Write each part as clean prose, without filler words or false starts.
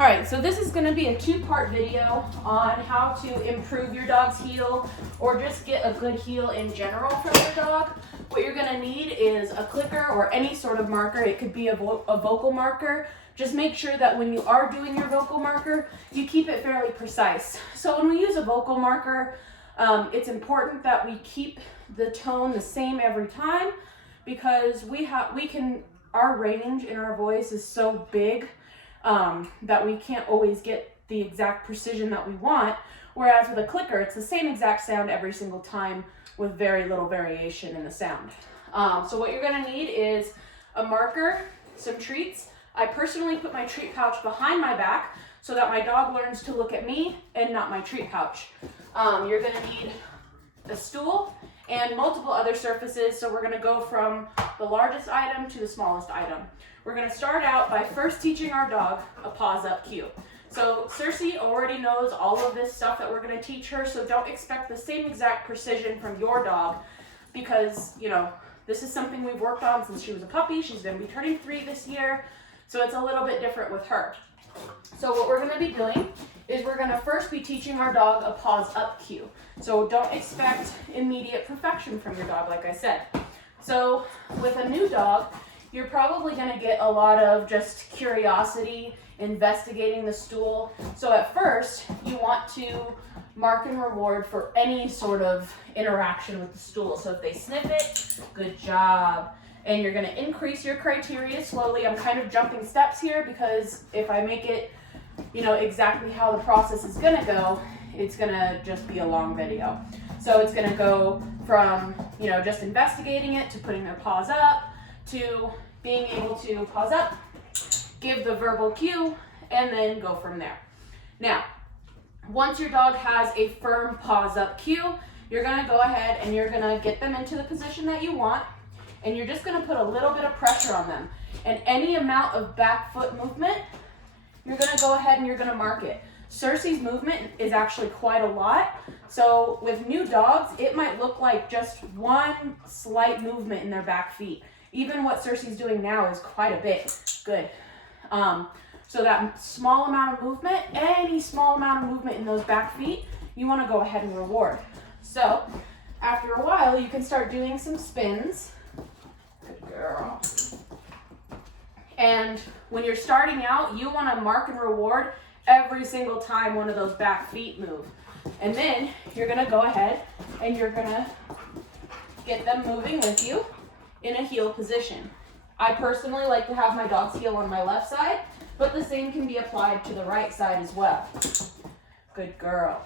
All right, so this is gonna be a two-part video on how to improve your dog's heel or just get a good heel in general from your dog. What you're gonna need is a clicker or any sort of marker. It could be a vocal marker. Just make sure that when you are doing your vocal marker, you keep it fairly precise. So when we use a vocal marker, it's important that we keep the tone the same every time because our range in our voice is so big that we can't always get the exact precision that we want. Whereas with a clicker, it's the same exact sound every single time with very little variation in the sound. So what you're gonna need is a marker, some treats. I personally put my treat pouch behind my back so that my dog learns to look at me and not my treat pouch. You're gonna need a stool and multiple other surfaces. So we're gonna go from the largest item to the smallest item. We're gonna start out by first teaching our dog a paws up cue. So Cersei already knows all of this stuff that we're gonna teach her, so don't expect the same exact precision from your dog because, this is something we've worked on since she was a puppy. She's gonna be turning 3 this year, so it's a little bit different with her. So what we're gonna be doing is we're gonna first be teaching our dog a paws up cue. So don't expect immediate perfection from your dog, like I said. So with a new dog, you're probably gonna get a lot of just curiosity, investigating the stool. So at first, you want to mark and reward for any sort of interaction with the stool. So if they sniff it, good job. And you're gonna increase your criteria slowly. I'm kind of jumping steps here because if I make it, exactly how the process is gonna go, it's gonna just be a long video. So it's gonna go from, just investigating it to putting their paws up to being able to paws up, give the verbal cue, and then go from there. Now, once your dog has a firm paws up cue, you're gonna go ahead and you're gonna get them into the position that you want, and you're just gonna put a little bit of pressure on them. And any amount of back foot movement, you're gonna go ahead and you're gonna mark it. Cersei's movement is actually quite a lot. So with new dogs, it might look like just one slight movement in their back feet. Even what Cersei's doing now is quite a bit. Good. So that small amount of movement, any small amount of movement in those back feet, you wanna go ahead and reward. So after a while, you can start doing some spins. Good girl. And when you're starting out, you wanna mark and reward every single time one of those back feet move. And then you're gonna go ahead and you're gonna get them moving with you in a heel position. I personally like to have my dog's heel on my left side, but the same can be applied to the right side as well. Good girl.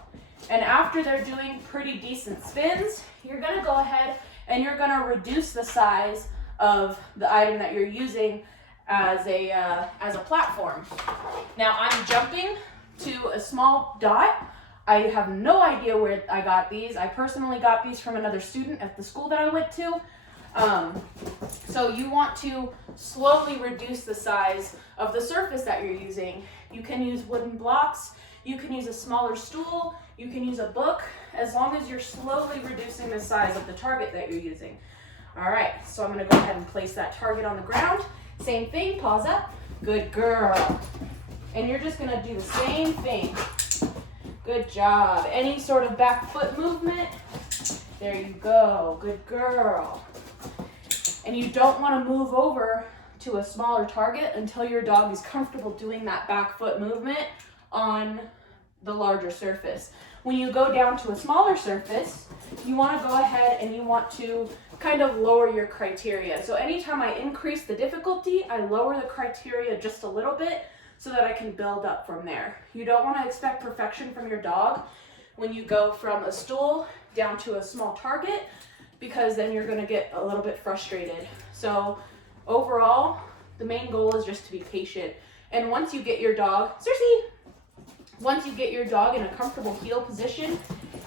And after they're doing pretty decent spins, you're gonna go ahead and you're gonna reduce the size of the item that you're using as a platform. Now I'm jumping to a small dot. I have no idea where I got these. I personally got these from another student at the school that I went to. So you want to slowly reduce the size of the surface that you're using. You can use wooden blocks, you can use a smaller stool, you can use a book, as long as you're slowly reducing the size of the target that you're using. All right, so I'm gonna go ahead and place that target on the ground. Same thing, paws up, good girl. And you're just gonna do the same thing. Good job. Any sort of back foot movement, there you go, good girl. And you don't want to move over to a smaller target until your dog is comfortable doing that back foot movement on the larger surface. When you go down to a smaller surface, you want to go ahead and you want to kind of lower your criteria. So anytime I increase the difficulty, I lower the criteria just a little bit so that I can build up from there. You don't want to expect perfection from your dog when you go from a stool down to a small target, because then you're gonna get a little bit frustrated. So overall, the main goal is just to be patient. And once you get your dog, once you get your dog in a comfortable heel position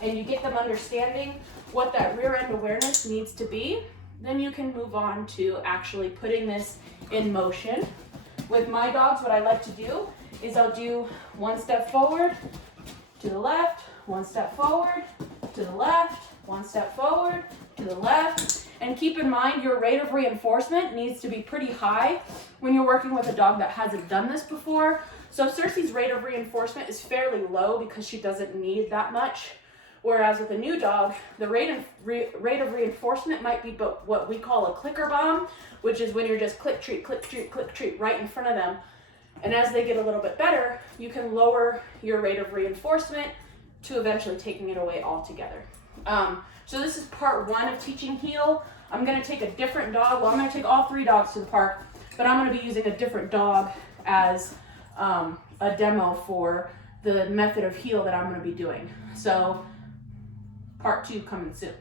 and you get them understanding what that rear end awareness needs to be, then you can move on to actually putting this in motion. With my dogs, what I like to do is I'll do one step forward, to the left, one step forward, to the left, one step forward, to the left. And keep in mind, your rate of reinforcement needs to be pretty high when you're working with a dog that hasn't done this before. So Cersei's rate of reinforcement is fairly low because she doesn't need that much. Whereas with a new dog, the rate of reinforcement might be what we call a clicker bomb, which is when you're just click, treat right in front of them. And as they get a little bit better, you can lower your rate of reinforcement to eventually taking it away altogether. So this is part 1 of teaching heel. I'm going to take a different dog. Well, I'm going to take all 3 dogs to the park, but I'm going to be using a different dog as a demo for the method of heel that I'm going to be doing. So part 2 coming soon.